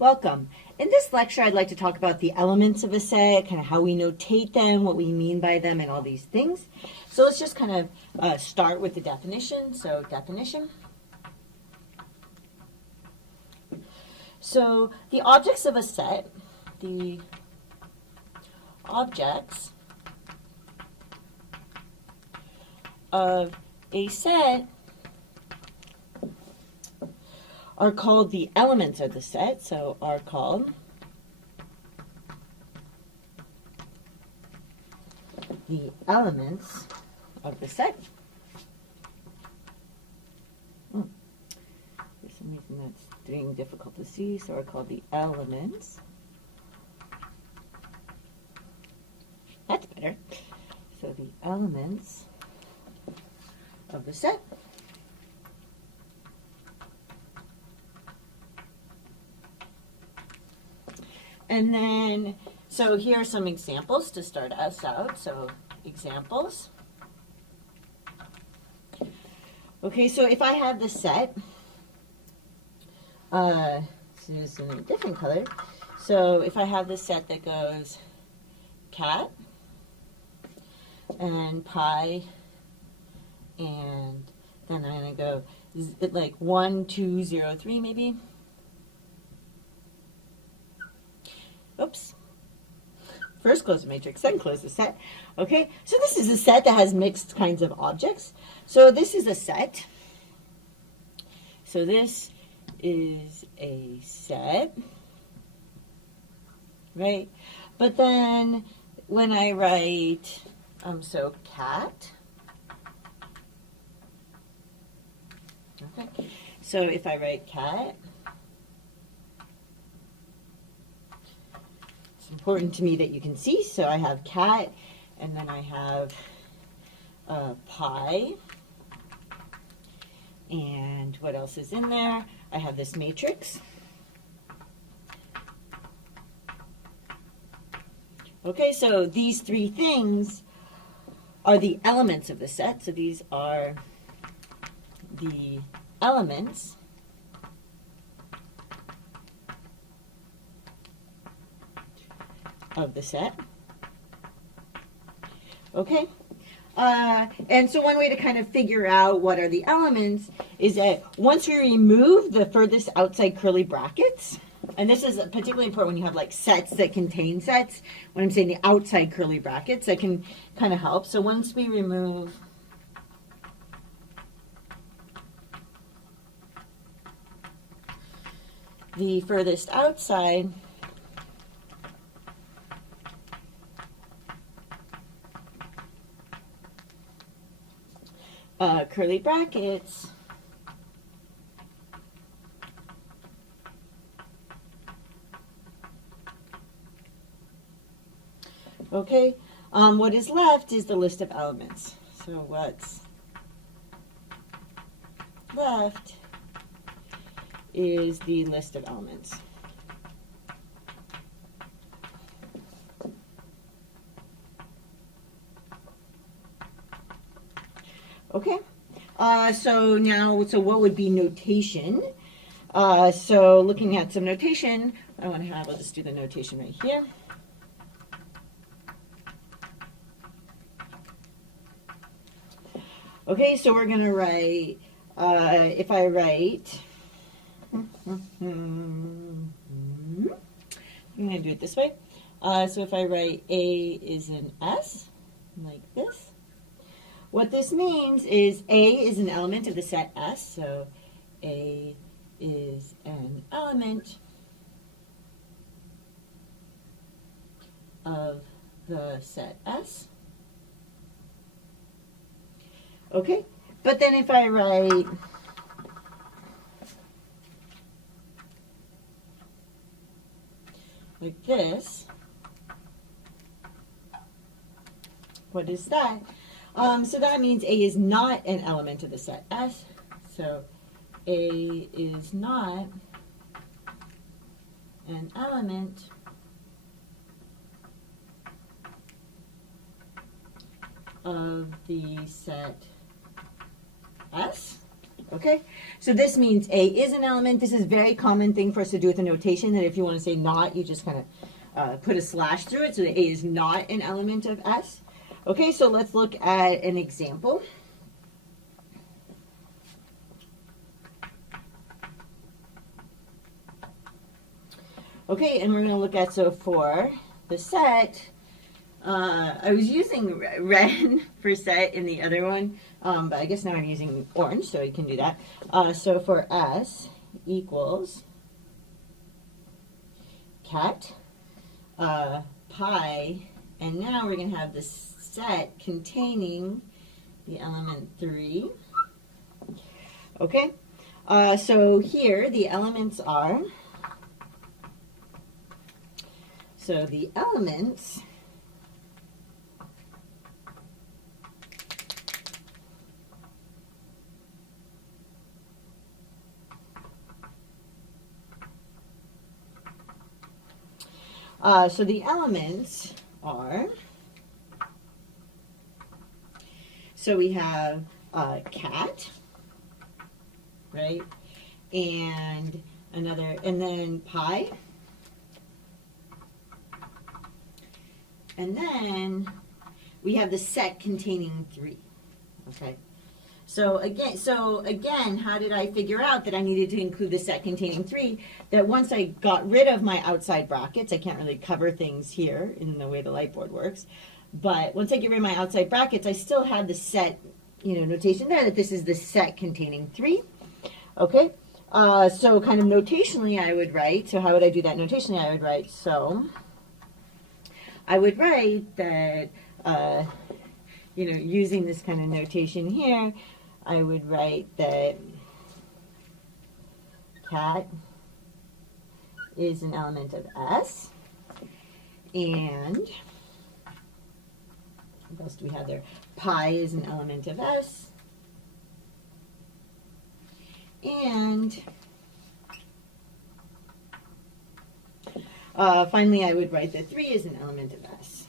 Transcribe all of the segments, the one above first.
Welcome. In this lecture, I'd like to talk about the elements of a set, kind of how we notate them, what we mean by them, and all these things. So let's just kind of start with the definition. So definition. So the objects of a set, the objects of a set are called the elements of the set, so are called the elements of the set. For some reason that's being difficult to see, so are called the elements. That's better. So the elements of the set. And then, so here are some examples to start us out. So examples. Okay, so if I have the set, this is in a different color. So if I have the set that goes cat and pie, and then I'm going to go like 1, 2, 0, 3 maybe. Oops. First close the matrix, then close the set. Okay, so this is a set that has mixed kinds of objects. So this is a set. So this is a set, right? But then when I write, so cat. Okay, so if I write cat, important to me that you can see. So I have cat, and then I have pie, and what else is in there? I have this matrix. Okay, so these three things are the elements of the set. So these are the elements of the set. Okay, and so one way to kind of figure out what are the elements is that once we remove the furthest outside curly brackets, and this is particularly important when you have like sets that contain sets, when I'm saying the outside curly brackets, that can kind of help. So once we remove the furthest outside curly brackets, okay, what is left is the list of elements. So what's left is the list of elements. Okay, so now, so what would be notation? So looking at some notation, I'll just do the notation right here. Okay, so we're going to write, if I write, I'm going to do it this way. So if I write A is an S, like this. What this means is A is an element of the set S, so A is an element of the set S. Okay, but then if I write like this, what is that? So that means A is not an element of the set S. So A is not an element of the set S. Okay, so this means A is an element. This is a very common thing for us to do with a notation, that if you want to say not, you just kind of put a slash through it, so that A is not an element of S. Okay, so let's look at an example. Okay, and we're going to look at, so for the set, I was using red for set in the other one, but I guess now I'm using orange, so you can do that. So for S equals cat, pi, and now we're going to have the set containing the element 3. Okay, so here the elements are, so the elements are, so we have cat, right, and another, and then pi, and then we have the set containing 3. Okay. So again, how did I figure out that I needed to include the set containing 3? That once I got rid of my outside brackets, I can't really cover things here in the way the light board works, but once I get rid of my outside brackets, I still had the set, notation there, that this is the set containing 3. Okay, so kind of notationally I would write, so how would I do that notationally? I would write, so I would write that, using this kind of notation here, I would write that cat is an element of S, and what else do we have there? Pi is an element of S, and finally I would write that 3 is an element of S,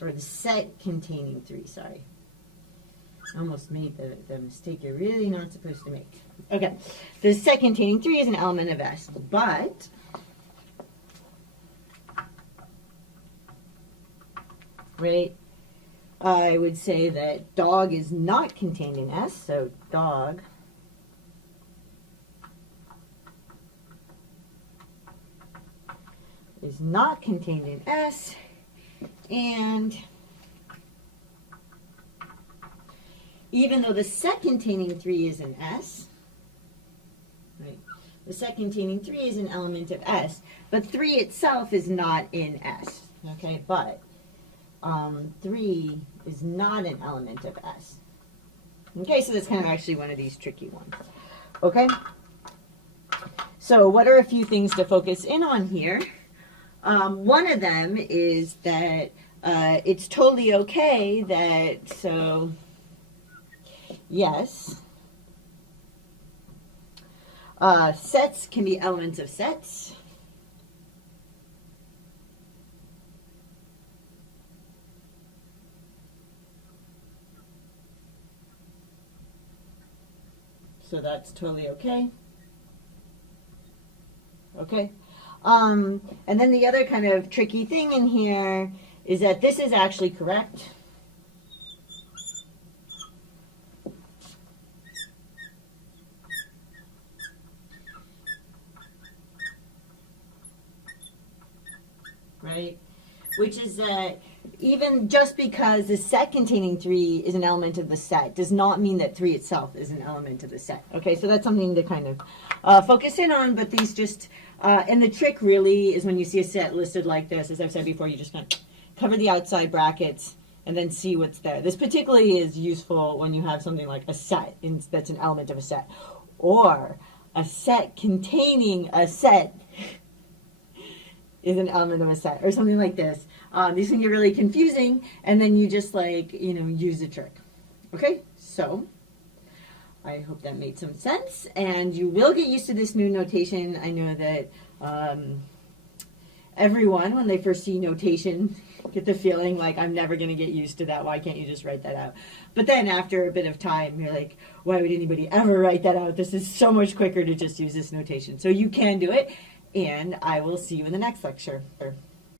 or the set containing 3, sorry. I almost made the mistake you're really not supposed to make. Okay, the set containing 3 is an element of S, but right, I would say that dog is not contained in S, so dog is not contained in S, and even though the set containing 3 is an S, right, the set containing 3 is an element of S, but 3 itself is not in S, okay, but 3 is not an element of S. Okay, so that's kind of actually one of these tricky ones. Okay, so what are a few things to focus in on here? One of them is that it's totally okay that, so yes, sets can be elements of sets. So that's totally okay. Okay. And then the other kind of tricky thing in here is that this is actually correct. Right? Which is that even just because the set containing 3 is an element of the set does not mean that 3 itself is an element of the set. Okay, so that's something to kind of focus in on, but these just, and the trick really is when you see a set listed like this, as I've said before, you just kind of cover the outside brackets and then see what's there. This particularly is useful when you have something like a set that's an element of a set, or a set containing a set is an element of a set, or something like this. These can get really confusing, and then you just use a trick. Okay, so I hope that made some sense, and you will get used to this new notation. I know that everyone, when they first see notation, get the feeling like I'm never going to get used to that. Why can't you just write that out? But then after a bit of time, you're like, why would anybody ever write that out? This is so much quicker to just use this notation. So you can do it, and I will see you in the next lecture.